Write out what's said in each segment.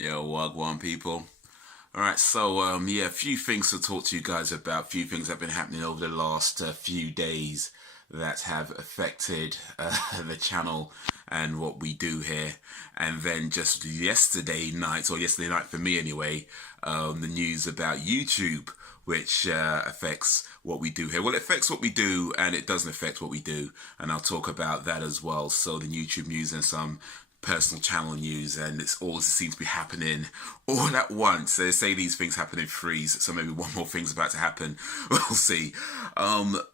Yo, Wagwan people. Alright, so yeah, a few things to talk to you guys about, a few things that have been happening over the last few days that have affected the channel and what we do here. And then just yesterday night for me anyway, the news about YouTube, which affects what we do here. Well, it affects what we do and it doesn't affect what we do. And I'll talk about that as well. So the YouTube news and some personal channel news, and it's all seems to be happening all at once. They say these things happen in threes, so maybe one more thing's about to happen. We'll see.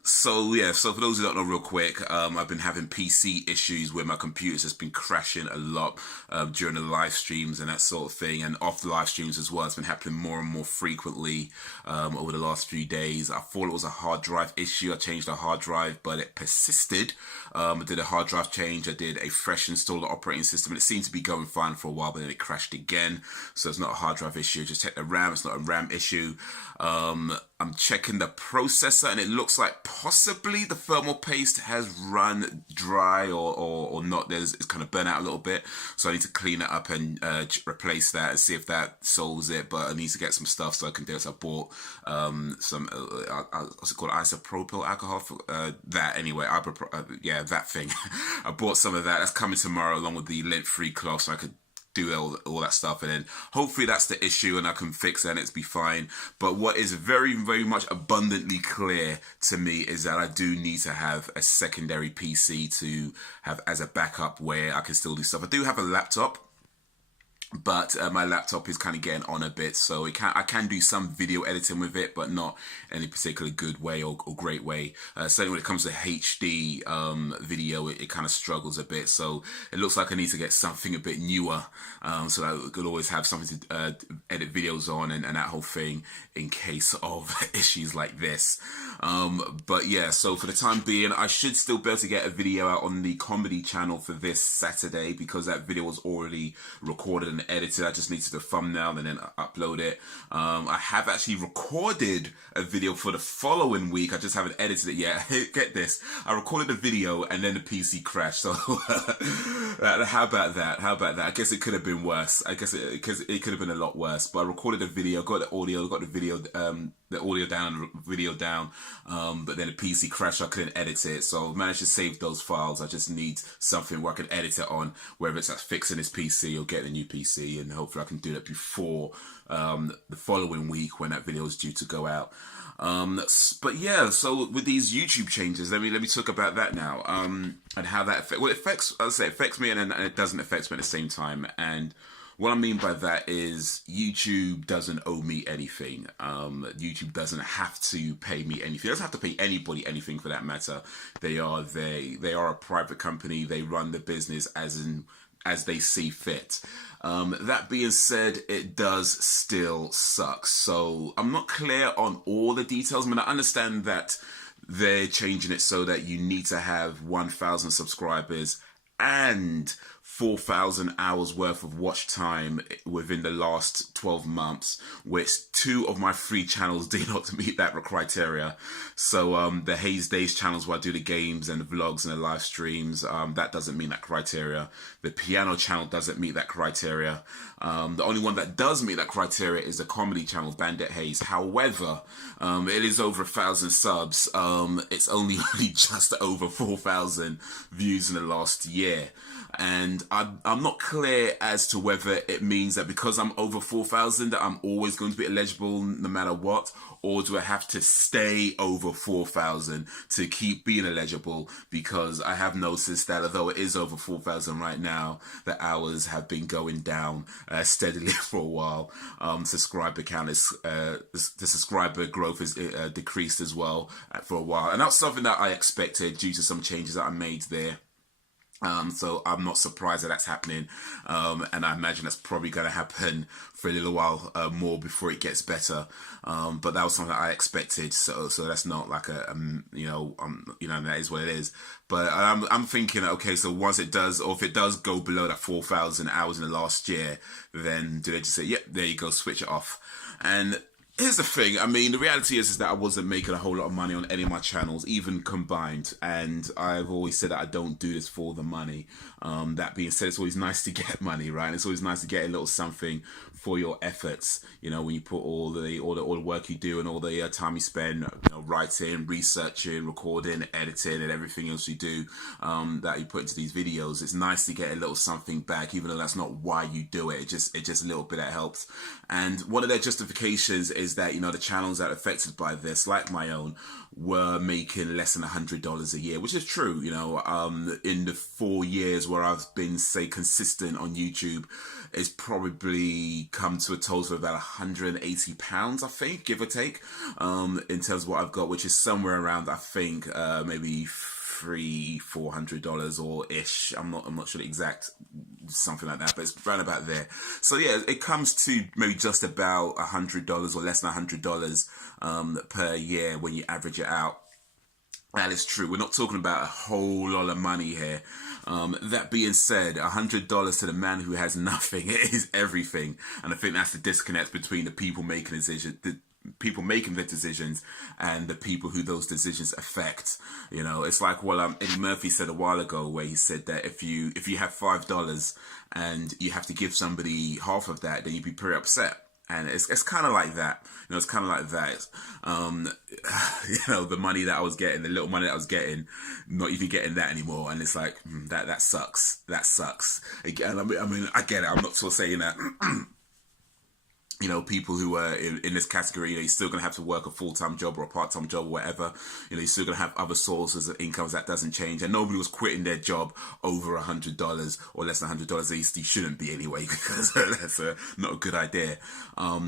So for those who don't know, real quick, I've been having PC issues where my computer's just been crashing a lot during the live streams and that sort of thing, and off the live streams as well. It's been happening more and more frequently over the last few days. I thought it was a hard drive issue. I changed the hard drive, but it persisted. I did a hard drive change. I did a fresh install of the operating system, and it seemed to be going fine for a while, but then it crashed again. So it's not a hard drive issue. Just check the RAM. It's not a RAM issue. I'm checking the processor, and it looks like possibly the thermal paste has run dry or not. It's kind of burnt out a little bit, so I need to clean it up and replace that and see if that solves it. But I need to get some stuff so I can do it. So I bought some what's it called, isopropyl alcohol for that anyway. Yeah, that thing. I bought some of that. That's coming tomorrow along with the lint-free cloth, so I could do all that stuff, and then hopefully that's the issue and I can fix it and it's be fine. But what is very, very much abundantly clear to me is that I do need to have a secondary PC to have as a backup where I can still do stuff. I do have a laptop, but my laptop is kind of getting on a bit, so I can do some video editing with it, but not any particularly good way or great way. Certainly when it comes to HD video, it kind of struggles a bit, so it looks like I need to get something a bit newer, so that I could always have something to edit videos on and that whole thing in case of issues like this. But yeah, so for the time being, I should still be able to get a video out on the comedy channel for this Saturday, because that video was already recorded and edited. I just need to do the thumbnail and then upload it. I have actually recorded a video for the following week. I just haven't edited it yet. Get this, I recorded a video and then the PC crashed. So how about that? I guess it could have been worse. I guess it could have been a lot worse. But I recorded a video, got the audio, got the video, the audio down, video down, but then the PC crashed, so I couldn't edit it. So I managed to save those files. I just need something where I can edit it on, whether it's like fixing this PC or getting a new PC, and hopefully I can do that before the following week when that video is due to go out. But yeah, so with these YouTube changes, let me talk about that now, and how that affects. Well, it affects, as I say, it affects me, and it doesn't affect me at the same time. And what I mean by that is YouTube doesn't owe me anything. YouTube doesn't have to pay me anything. It doesn't have to pay anybody anything for that matter. They are a private company. They run the business as they see fit. That being said, it does still suck. So I'm not clear on all the details. I mean, I understand that they're changing it so that you need to have 1,000 subscribers and 4,000 hours worth of watch time within the last 12 months, which 2 of my 3 channels do not meet that criteria. So the Haze Days channels where I do the games and the vlogs and the live streams, that doesn't meet that criteria. The piano channel doesn't meet that criteria. The only one that does meet that criteria is the comedy channel, Bandit Haze. However, it is over 1,000 subs. It's only just over 4,000 views in the last year. And I'm not clear as to whether it means that because I'm over 4,000 that I'm always going to be eligible no matter what, or do I have to stay over 4,000 to keep being eligible? Because I have noticed that although it is over 4,000 right now, the hours have been going down steadily for a while. Subscriber count is the subscriber growth is decreased as well for a while, and that's something that I expected due to some changes that I made there. So I'm not surprised that that's happening, and I imagine that's probably going to happen for a little while more before it gets better. But that was something I expected, so that's not like that is what it is. But I'm thinking, okay, so once it does, or if it does go below that 4,000 hours in the last year, then do they just say, yep, there you go, switch it off? And Here's the thing. I mean, the reality is that I wasn't making a whole lot of money on any of my channels, even combined. And I've always said that I don't do this for the money. That being said, it's always nice to get money, right? And it's always nice to get a little something for your efforts. You know, when you put all the work you do and all the time you spend, you know, writing, researching, recording, editing, and everything else you do that you put into these videos. It's nice to get a little something back, even though that's not why you do it. It's just a little bit that helps. And one of their justifications is that, you know, the channels that are affected by this, like my own, were making less than $100 a year, which is true. You know, in the 4 years where I've been, say, consistent on YouTube, it's probably come to a total of about £180, I think, give or take, in terms of what I've got, which is somewhere around, I think, maybe $300-400 or ish. I'm not sure the exact, something like that, but it's around about there. So yeah, it comes to maybe just about $100 or less than $100 per year when you average it out. That is true. We're not talking about a whole lot of money here. That being said, $100 to the man who has nothing is everything, and I think that's the disconnect between the people making decisions, the decisions, and the people who those decisions affect. You know, it's like what Eddie Murphy said a while ago, where he said that if you have $5 and you have to give somebody half of that, then you'd be pretty upset. And it's kind of like that, you know. It's kind of like that. You know, the money that I was getting, the little money that I was getting, not even getting that anymore. And it's like that sucks. That sucks. Again, I mean, I get it. I'm not sort of saying that. You know, people who are in this category, you know, you're still going to have to work a full-time job or a part-time job or whatever. You know, you're still going to have other sources of incomes. That doesn't change. And nobody was quitting their job over $100 or less than $100. At least you shouldn't be anyway, because that's not a good idea.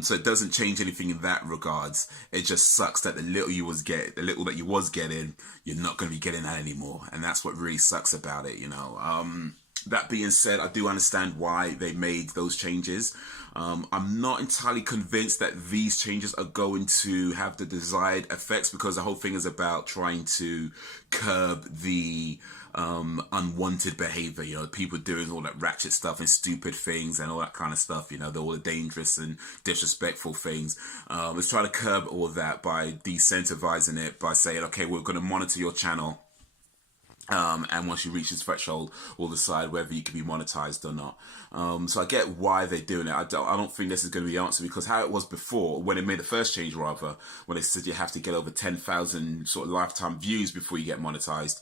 So it doesn't change anything in that regards. It just sucks that the little that you was getting, you're not going to be getting that anymore. And that's what really sucks about it, you know. That being said, I do understand why they made those changes. I'm not entirely convinced that these changes are going to have the desired effects, because the whole thing is about trying to curb the unwanted behavior. You know, people doing all that ratchet stuff and stupid things and all that kind of stuff. You know, all the dangerous and disrespectful things. Let's try to curb all that by decentralizing it, by saying, okay, we're going to monitor your channel. And once you reach this threshold, we'll decide whether you can be monetized or not. So I get why they're doing it. I don't think this is going to be the answer, because how it was before, when they made the first change, rather, when they said you have to get over 10,000 sort of lifetime views before you get monetized.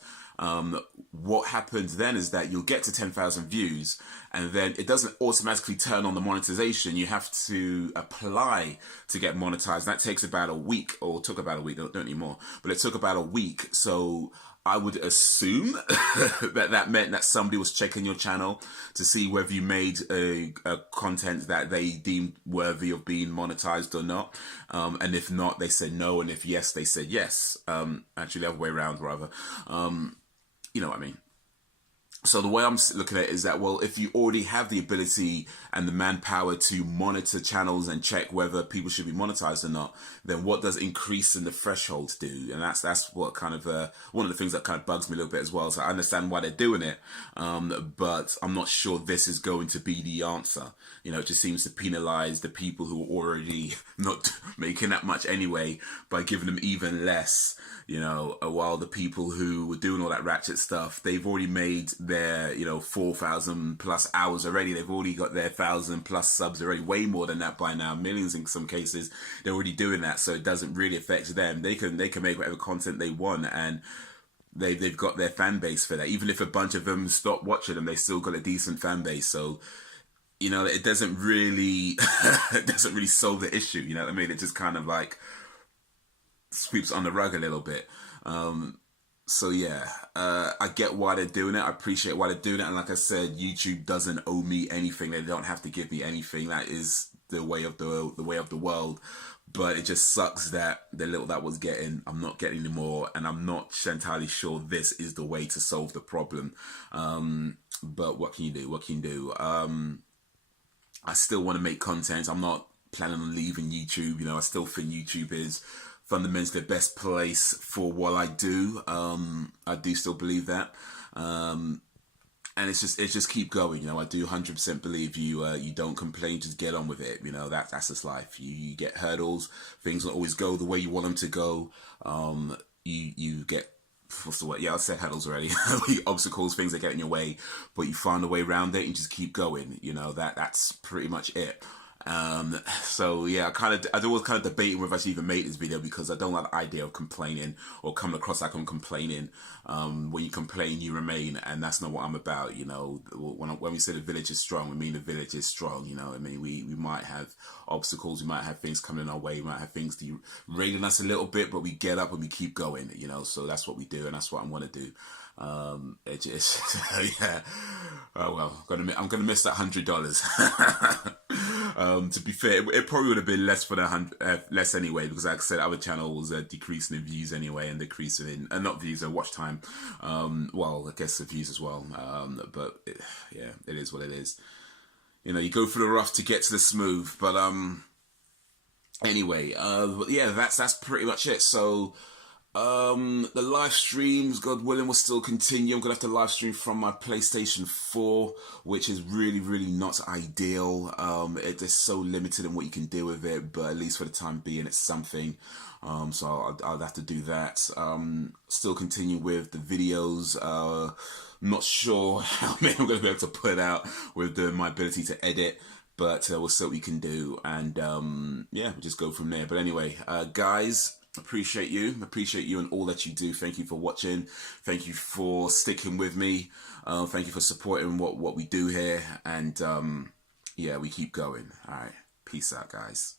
What happens then is that you'll get to 10,000 views, and then it doesn't automatically turn on the monetization. You have to apply to get monetized. That takes about a week, or took about a week, don't anymore, but it took about a week. So I would assume that meant that somebody was checking your channel to see whether you made a content that they deemed worthy of being monetized or not. And if not, they said no. And if yes, they said yes. Actually, the other way around, rather. You know what I mean? So the way I'm looking at it is that, well, if you already have the ability and the manpower to monitor channels and check whether people should be monetized or not, then what does increasing the thresholds do? And that's what kind of one of the things that kind of bugs me a little bit as well. So I understand why they're doing it, but I'm not sure this is going to be the answer. You know, it just seems to penalize the people who are already not making that much anyway by giving them even less. You know, while the people who were doing all that ratchet stuff, they've already made their, you know, 4,000 plus hours already. They've already got their 1,000 plus subs already, way more than that by now, millions in some cases. They're already doing that, so it doesn't really affect them. They can make whatever content they want, and they've got their fan base for that. Even if a bunch of them stop watching them, they still got a decent fan base. So, you know, it doesn't really solve the issue. You know what I mean? It just kind of like sweeps on the rug a little bit. So yeah, I get why they're doing it. I appreciate why they're doing it. And like I said, YouTube doesn't owe me anything. They don't have to give me anything. That is the way of the world. But it just sucks that the little that was getting, I'm not getting anymore. And I'm not entirely sure this is the way to solve the problem. But what can you do? What can you do? I still want to make content. I'm not planning on leaving YouTube. You know, I still think YouTube is fundamentally the best place for what I do. I do still believe that. and it's just keep going. You know, I do 100% believe you. You don't complain, just get on with it. You know, that's just life. You get hurdles. Things don't always go the way you want them to go. You get, what's the word? Yeah, I said hurdles already. Obstacles, things that get in your way, but you find a way around it and just keep going. You know, that's pretty much it. So yeah, I was kind of debating whether I should even make this video, because I don't like the idea of complaining or coming across like I'm complaining. When you complain, you remain, and that's not what I'm about. You know, when we say the village is strong, we mean the village is strong. You know, I mean, we might have obstacles, we might have things coming in our way, we might have things derailing us a little bit, but we get up and we keep going. You know, so that's what we do, and that's what I want to do. It just yeah. Oh well, I'm gonna miss that $100. To be fair, it probably would have been less for the less anyway, because like I said, other channels are decreasing in views anyway, and decreasing in not views, watch time. Well, I guess the views as well. But yeah, it is what it is. You know, you go through the rough to get to the smooth. But anyway, yeah, that's pretty much it. So. The live streams, God willing, will still continue. I'm gonna have to live stream from my PlayStation 4, which is really, really not ideal. It is so limited in what you can do with it, but at least for the time being, it's something. So I'll have to do that. Still continue with the videos. Not sure how many I'm gonna be able to put out with my ability to edit. But we'll see what we can do, and yeah, we'll just go from there. But anyway, guys, appreciate you and all that you do. Thank you for watching. Thank you for sticking with me. Thank you for supporting what we do here, and yeah, we keep going. All right, peace out, guys.